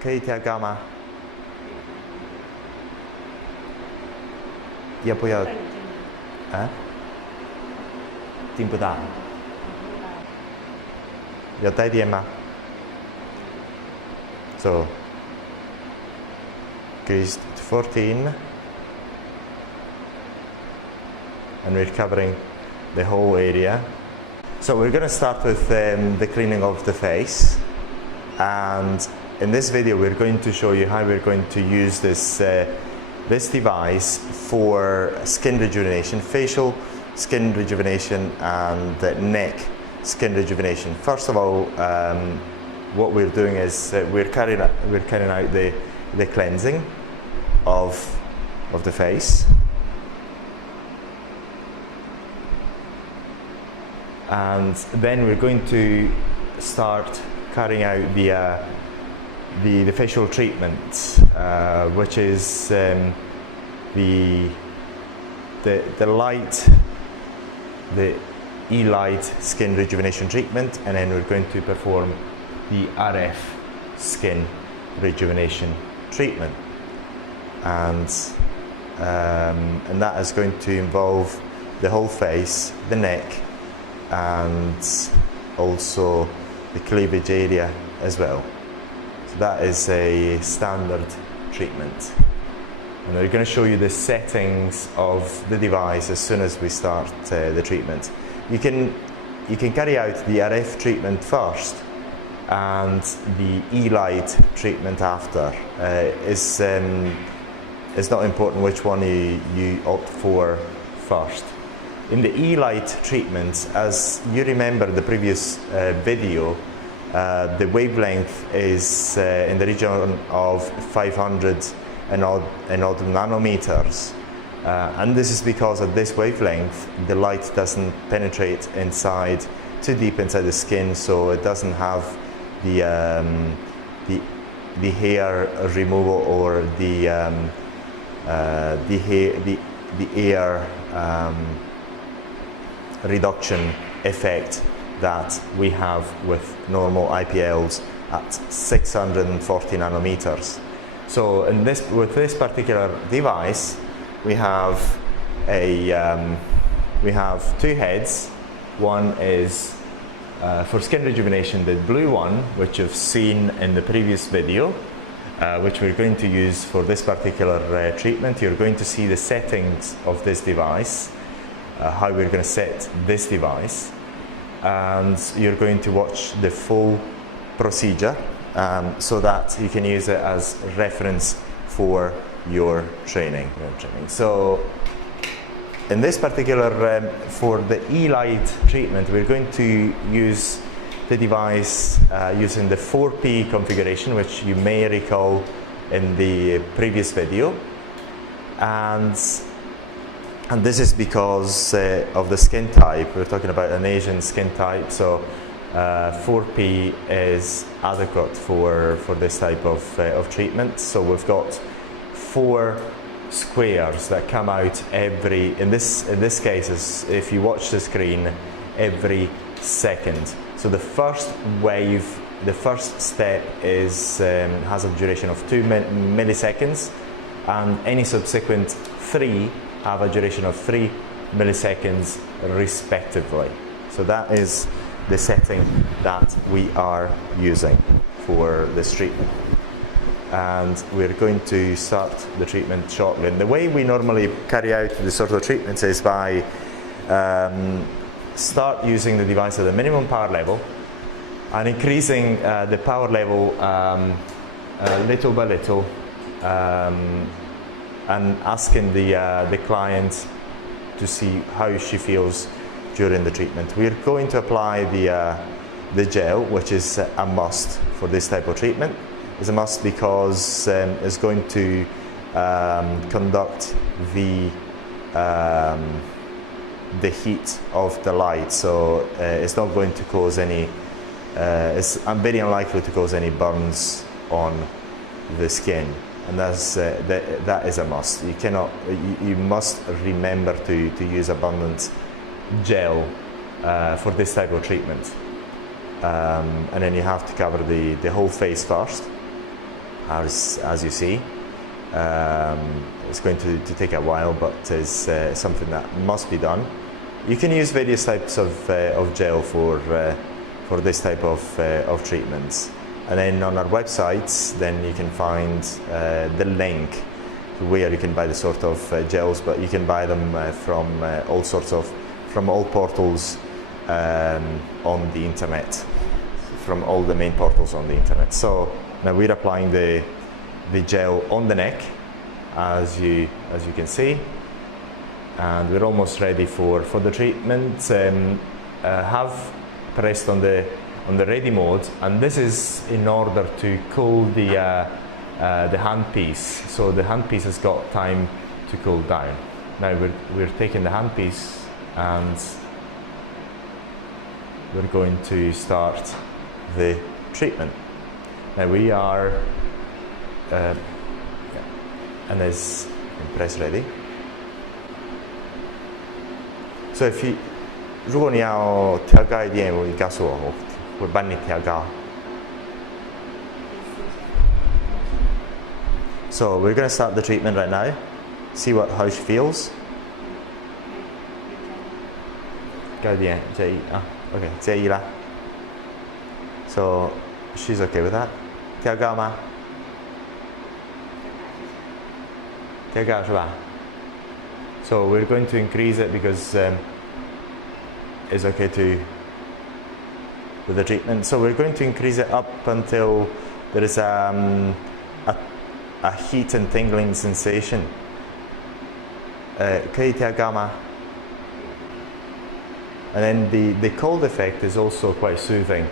可以调高吗？要不要？啊？听不到。要带电吗？ So increase to 14, and we're covering the whole area. So we're going to start with the cleaning of the face, and in this video we're going to show you how we're going to use this device for skin rejuvenation, facial skin rejuvenation and neck skin rejuvenation. First of all, what we're doing is we're carrying out the cleansing of the face, and then we're going to start carrying out the facial treatment, which is the Light, the Elight skin rejuvenation treatment, and then we're going to perform the RF skin rejuvenation treatment, and that is going to involve the whole face, the neck, and also the cleavage area as well. So that is a standard treatment, and we're going to show you the settings of the device as soon as we start the treatment. You can carry out the RF treatment first and the Elight treatment after. It's not important which one you opt for first. In the Elight treatment, as you remember the previous video, the wavelength is in the region of 500 and odd nanometers. And this is because at this wavelength the light doesn't penetrate too deep inside the skin, so it doesn't have the hair removal or the air reduction effect that we have with normal IPLs at 640 nanometers. So with this particular device, we have two heads. One is for skin rejuvenation, the blue one, which you've seen in the previous video, which we're going to use for this particular treatment. You're going to see the settings of this device, how we're going to set this device, and you're going to watch the full procedure so that you can use it as reference for your training. So in this particular, for the Elight treatment, we're going to use the device using the 4P configuration, which you may recall in the previous video, and this is because of the skin type. We're talking about an Asian skin type, so 4P is adequate for this type of treatment. So we've got 4 squares that come out in this case, if you watch the screen, every second. So the first wave, the first step has a duration of 2 milliseconds, and any subsequent 3 have a duration of 3 milliseconds respectively. So that is the setting that we are using for this treatment, and we're going to start the treatment shortly. And the way we normally carry out this sort of treatments is by start using the device at the minimum power level and increasing the power level little by little, and asking the client to see how she feels during the treatment. We're going to apply the gel, which is a must for this type of treatment. It's a must because it's going to conduct the heat of the light, so it's not going to cause any, it's very unlikely to cause any burns on the skin, and that is a must. You must remember to use abundant gel for this type of treatment. and then you have to cover the whole face first, as you see. It's going to take a while, but it's something that must be done. You can use various types of gel for this type of treatments. And then on our websites, then you can find the link to where you can buy the sort of gels, but you can buy them from all portals on the internet, from all the main portals on the internet. So now we're applying the gel on the neck, as you can see, and we're almost ready for the treatment. Have pressed on the ready mode, and this is in order to cool the handpiece. So the handpiece has got time to cool down. Now we're taking the handpiece and we're going to start the treatment. Now we are, and there's press ready. So if you 如果你要调高一点，你告诉我，我会帮你调高。So we're going to start the treatment right now. See how she feels. 高一点，介意啊 ？OK， 介意啦。So she's okay with that. 调高吗？调高是吧？ So we're going to increase it because it's okay with the treatment. So we're going to increase it up until there is a heat and tingling sensation. 可以调高吗？ And then the cold effect is also quite soothing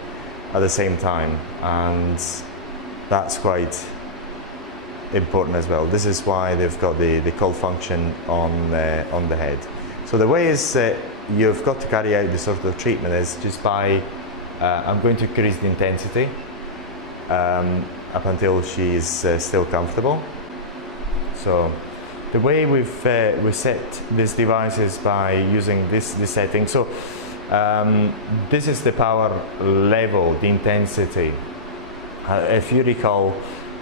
at the same time, and that's quite important as well. This is why they've got the cold function on the head. So the way is you've got to carry out this sort of treatment is just by I'm going to increase the intensity up until she's still comfortable. So the way we set this device is by using this setting. So this is the power level, the intensity. If you recall,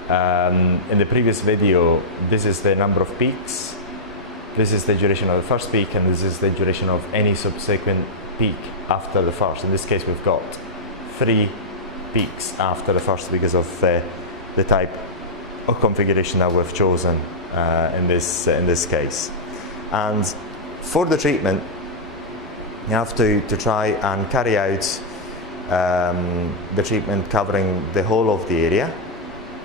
in the previous video, this is the number of peaks, this is the duration of the first peak, and this is the duration of any subsequent peak after the first. In this case, we've got 3 peaks after the first because of the type of configuration that we've chosen in this case. And for the treatment, you have to try and carry out the treatment covering the whole of the area.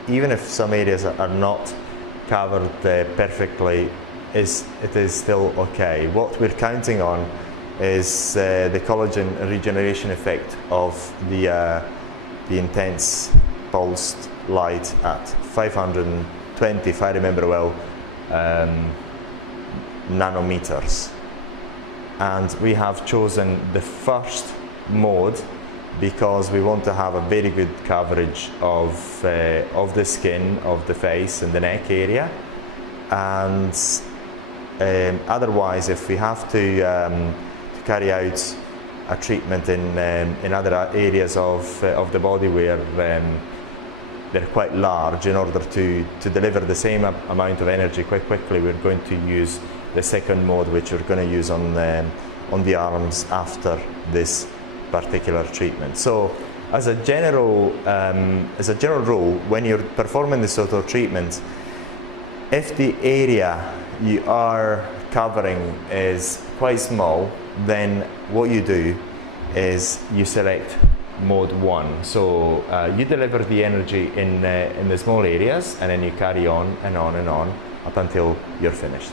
Even if some areas are not covered perfectly, it is still okay. What we're counting on is the collagen regeneration effect of the intense pulsed light at 520, if I remember well, nanometers. And we have chosen the first mode because we want to have a very good coverage of the skin, of the face and the neck area. And otherwise, if we have to carry out a treatment in other areas of the body where they're quite large, in order to deliver the same amount of energy quite quickly, we're going to use the second mode, which we're going to use on the arms after this particular treatment. So as a general rule, when you're performing this sort of treatment, if the area you are covering is quite small, then what you do is you select mode 1. So you deliver the energy in the small areas, and then you carry on and on and on up until you're finished.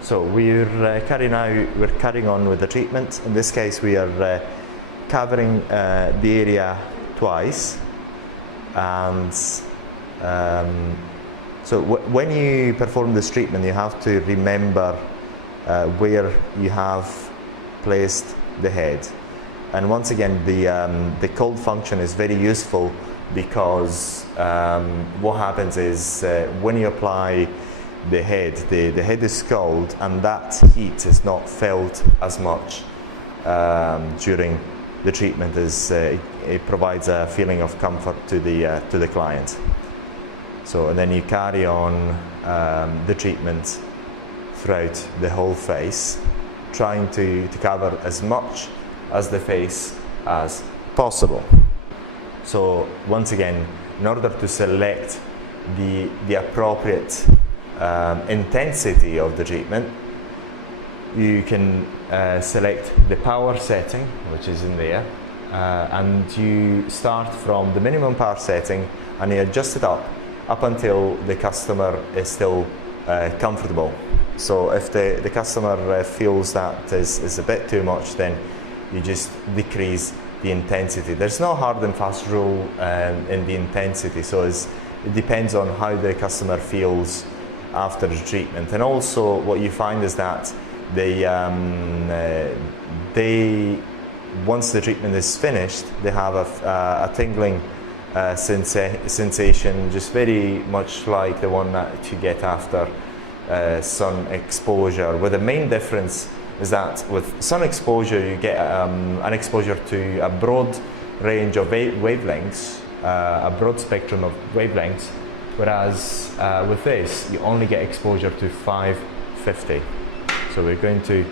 So we're carrying on with the treatment. In this case, we are covering the area twice, and so when you perform this treatment, you have to remember where you have placed the head. And once again, the cold function is very useful because what happens is when you apply the head is cold, and that heat is not felt as much during the treatment is it provides a feeling of comfort to the client. So and then you carry on the treatment throughout the whole face, trying to cover as much as the face as possible. So once again, in order to select the appropriate intensity of the treatment, you can select the power setting, which is in there, and you start from the minimum power setting and you adjust it up until the customer is still comfortable. So if the customer feels that is a bit too much, then you just decrease the intensity. There's no hard and fast rule in the intensity, so it depends on how the customer feels after the treatment. And also what you find is that they once the treatment is finished, they have a tingling sensation, just very much like the one that you get after sun exposure, with the main difference is that with sun exposure you get an exposure to a broad range of wavelengths, a broad spectrum of wavelengths, whereas with this you only get exposure to 550. So we're going to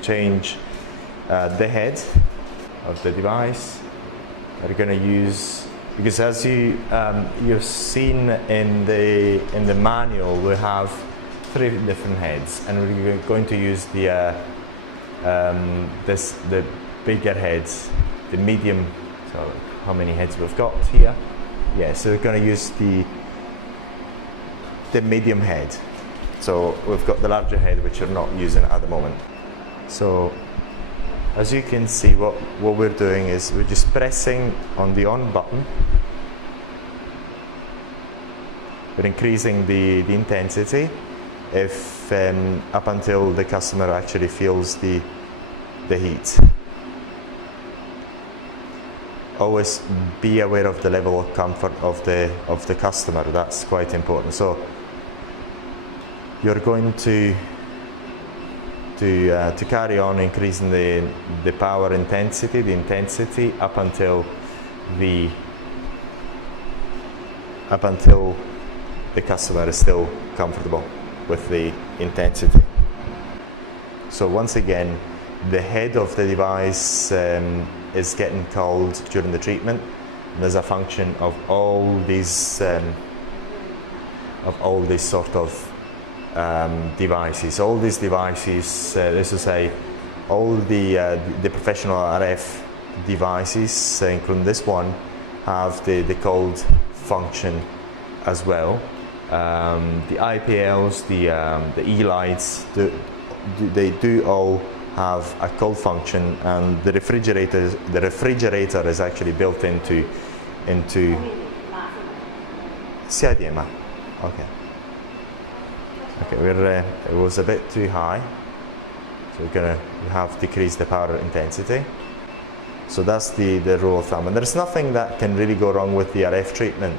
change the head of the device. We're going to use, because as you've seen in the manual, we have 3 different heads, and we're going to use the bigger heads, the medium. So how many heads we've got here? Yeah, so we're going to use the medium head. So we've got the larger head, which we're not using at the moment. So as you can see, what we're doing is we're just pressing on the on button. We're increasing the intensity if up until the customer actually feels the heat. Always be aware of the level of comfort of the customer. That's quite important. So you're going to carry on increasing the power intensity, the intensity up until the customer is still comfortable with the intensity. So once again, the head of the device is getting cold during the treatment, and as a function of all these sort of devices. All these devices, let's just say, all the professional RF devices, including this one, have the cold function as well. The IPLs, the Elights, they do all have a cold function, and the refrigerator is actually built into CIDMA. Okay. Okay, it was a bit too high, so we have decreased the power intensity. So that's the rule of thumb, and there's nothing that can really go wrong with the RF treatment,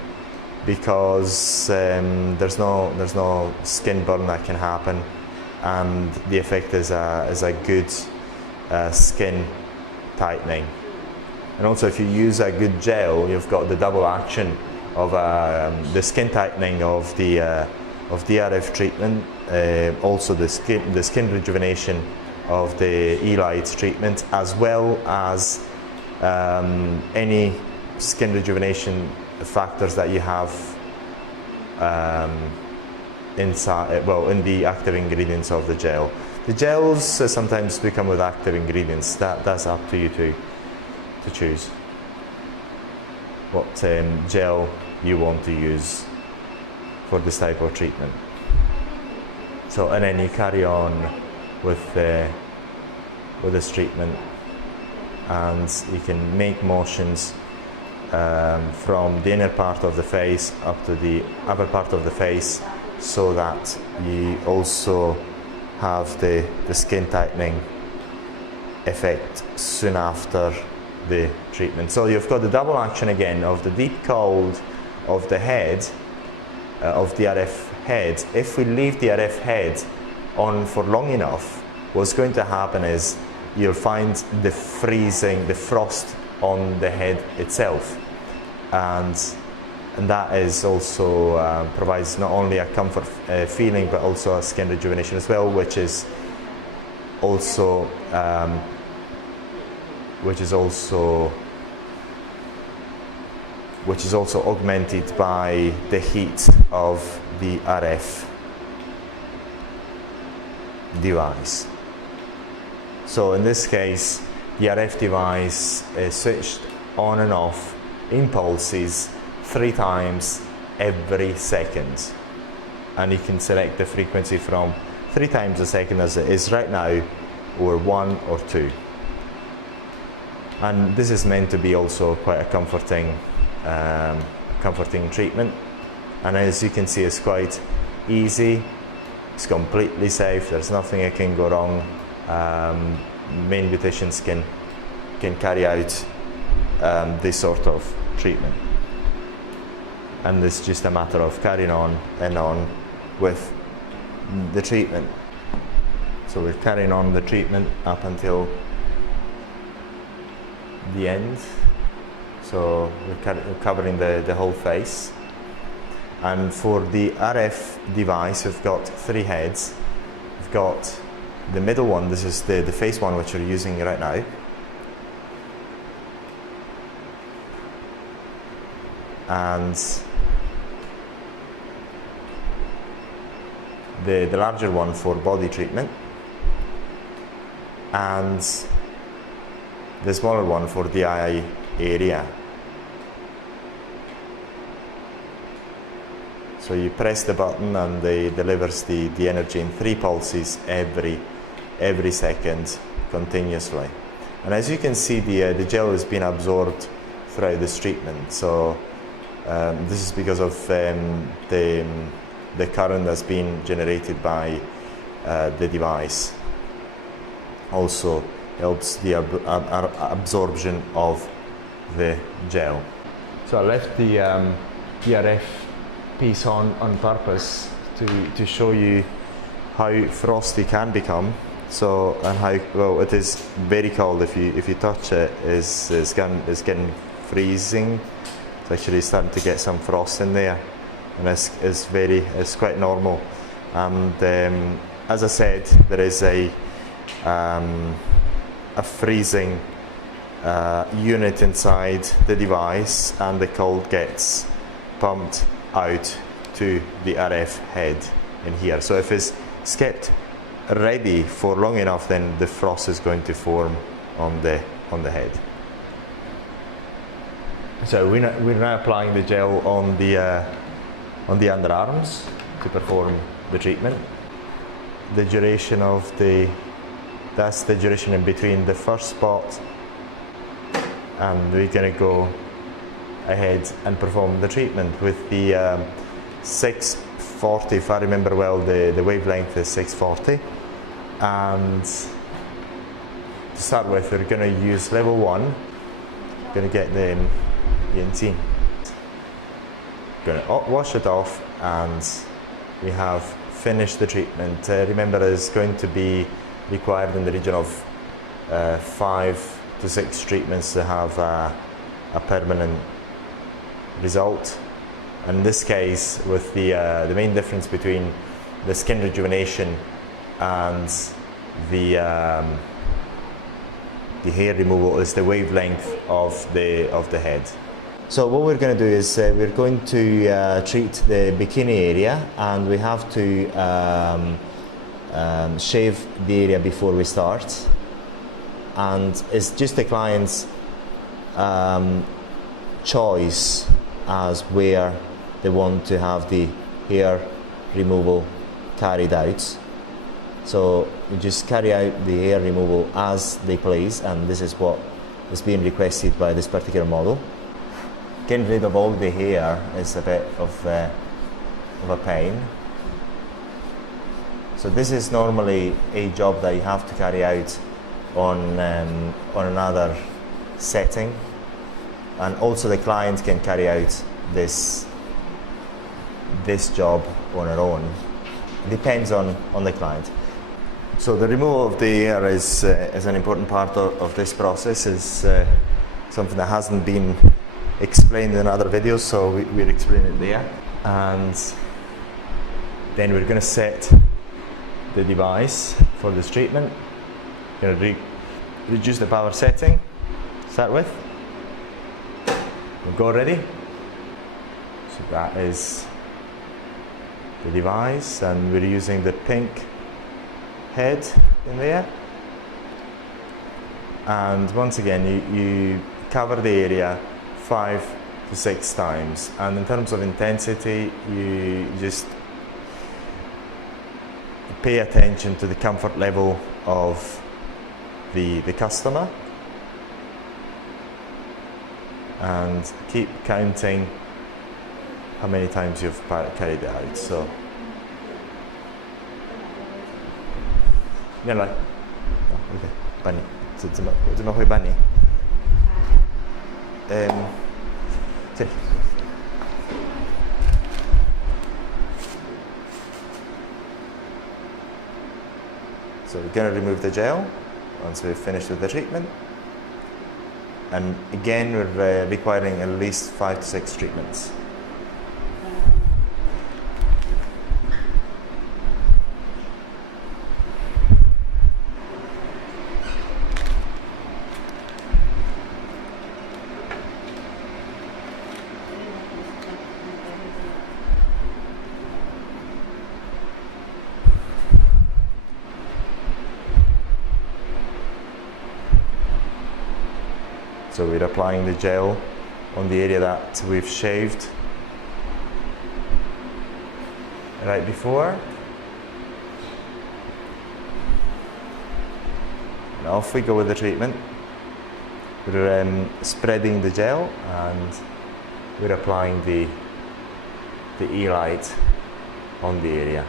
because there's no skin burn that can happen, and the effect is a good skin tightening. And also, if you use a good gel, you've got the double action of the skin tightening of the RF treatment, also the skin rejuvenation of the Elight treatment, as well as any skin rejuvenation factors that you have inside, well, in the active ingredients of the gel. The gels sometimes do come with active ingredients. That's up to you to choose what gel you want to use for this type of treatment. So, and then you carry on with this treatment, and you can make motions from the inner part of the face up to the upper part of the face, so that you also have the skin tightening effect soon after the treatment. So you've got the double action again of the deep cold of the head, of the RF head. If we leave the RF head on for long enough, what's going to happen is you'll find the freezing, the frost on the head itself, and that is also provides not only a comfort feeling but also a skin rejuvenation as well, which is also augmented by the heat of the RF device. So in this case, the RF device is switched on and off in pulses 3 times every second, and you can select the frequency from 3 times a second as it is right now, or 1 or 2. And this is meant to be also quite a comforting treatment, and as you can see, it's quite easy, it's completely safe, there's nothing that can go wrong. Main beauticians can carry out this sort of treatment, and it's just a matter of carrying on and on with the treatment. So we're carrying on the treatment up until the end. So we're covering the whole face. And for the RF device, we've got 3 heads. We've got the middle one, this is the face one, which we're using right now. And the larger one for body treatment, and the smaller one for the eye area. So you press the button and it delivers the energy in 3 pulses every second continuously. And as you can see, the gel has been absorbed throughout this treatment. So this is because of the current that's been generated by the device. Also helps the absorption of the gel. So I left the RF piece on purpose to show you how frosty can become. So, and how, well, it is very cold. If you touch it, it's getting freezing. It's actually starting to get some frost in there, and it's quite normal. And as I said, there is a freezing unit inside the device, and the cold gets pumped out to the RF head in here. So if it's kept ready for long enough, then the frost is going to form on the head. So we're now applying the gel on the underarms to perform the treatment. The duration of that's the duration in between the first spot, and we're going to go ahead and perform the treatment with the 640. If I remember well, the wavelength is 640. And to start with, we're going to use level 1. We're going to get the NC. Going to wash it off, and we have finished the treatment. Remember, it's going to be required in the region of 5 to 6 treatments to have a permanent result. In this case, with the main difference between the skin rejuvenation and the hair removal is the wavelength of the head. So what we're going to do is we're going to treat the bikini area, and we have to shave the area before we start, and it's just the client's choice as where they want to have the hair removal carried out. So you just carry out the hair removal as they please, and this is what is being requested by this particular model. Getting rid of all the hair is a bit of a pain. So this is normally a job that you have to carry out on another setting, and also the client can carry out this job on her own. It depends on the client. So the removal of the air is an important part of this process. Is something that hasn't been explained in other videos, so we'll explain it there. And then we're going to set the device for this treatment. Going to reduce the power setting. Start with. We'll go ready. So that is the device, and we're using the pink head in there. And once again, you cover the area 5 to 6 times. And in terms of intensity, you just pay attention to the comfort level of the customer, and keep counting how many times you've carried it out. So, Elight. Okay, Bunny. So, 怎么会 Bunny? Sí. So we're going to remove the gel once we've finished with the treatment. And again, we're requiring at least 5 to 6 treatments. So we're applying the gel on the area that we've shaved right before. And off we go with the treatment. We're spreading the gel, and we're applying the Elight on the area.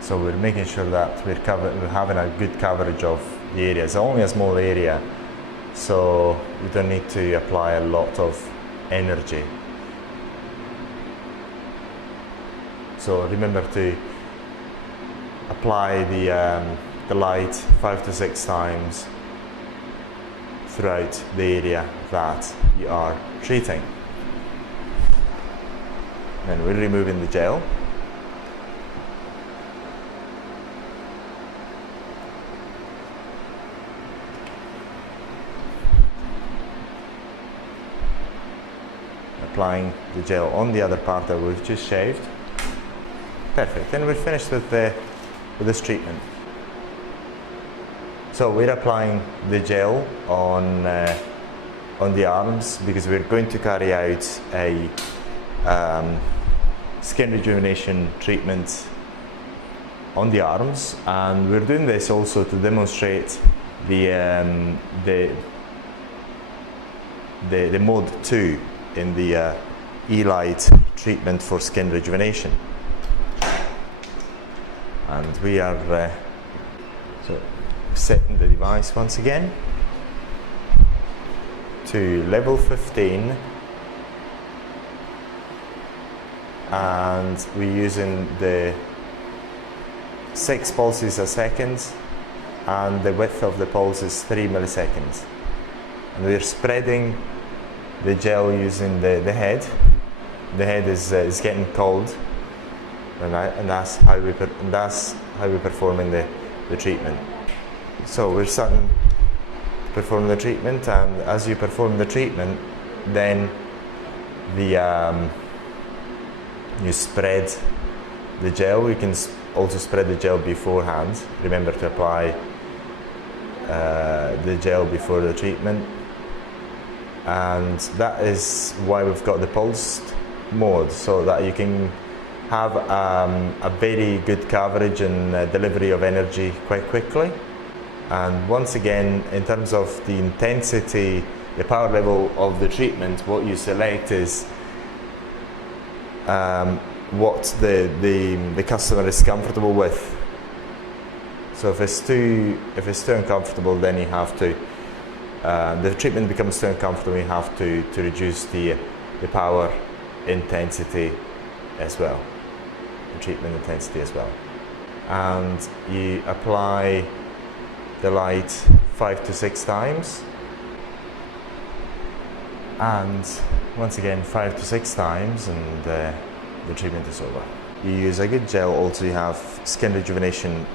So we're making sure that we're having a good coverage of the area. It's only a small area, so we don't need to apply a lot of energy. So remember to apply the light 5 to 6 times throughout the area that you are treating. Then we're removing the gel. Applying the gel on the other part that we've just shaved. Perfect. Then we're finished with this treatment. So we're applying the gel on the arms because we're going to carry out a skin rejuvenation treatment on the arms, and we're doing this also to demonstrate the mode 2 in the Elight treatment for skin rejuvenation. And we are so setting the device once again to level 15, and we're using the 6 pulses a second, and the width of the pulse is 3 milliseconds. And we're spreading the gel using the head. The head is getting cold, and that's how we're performing the treatment. So we're starting to perform the treatment, and as you perform the treatment, then you spread the gel. You can also spread the gel beforehand. Remember to apply the gel before the treatment. And that is why we've got the pulsed mode, so that you can have a very good coverage and delivery of energy quite quickly. And once again, in terms of the intensity, the power level of the treatment, what you select is what the customer is comfortable with. So if it's too uncomfortable, then you have to, the treatment becomes too uncomfortable, you have to reduce the power intensity as well, the treatment intensity as well. And you apply the light 5 to 6 times. And once again, 5 to 6 times, and the treatment is over. You use a good gel, also you have skin rejuvenation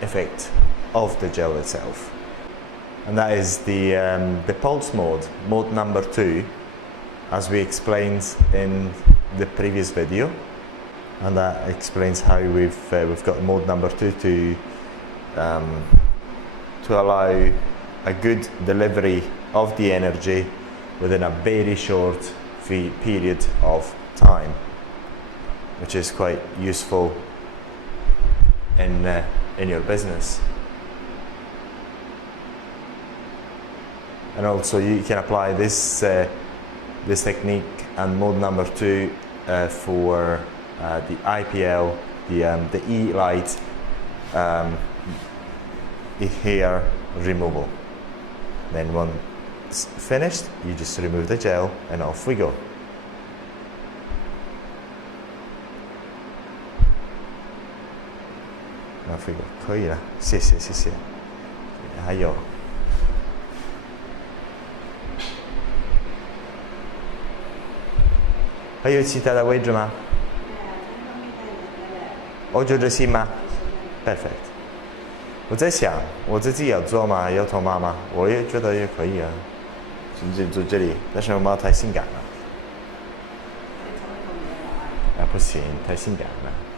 effect of the gel itself. And that is the pulse mode, mode number 2, as we explained in the previous video. And that explains how we've got mode number 2 to allow a good delivery of the energy within a very short period of time, which is quite useful in your business. And also you can apply this technique and mode number 2 for the IPL, the Elight hair removal. Then once finished, you just remove the gel and off we go. Off we go. 可以了，谢谢谢谢。还有。还有其他的位置吗？哦，就这些吗 ？Perfect。我在想，我自己要做吗？要头发吗？我也觉得也可以啊，就这里，但是我妈太性感了。啊，不行，太性感了。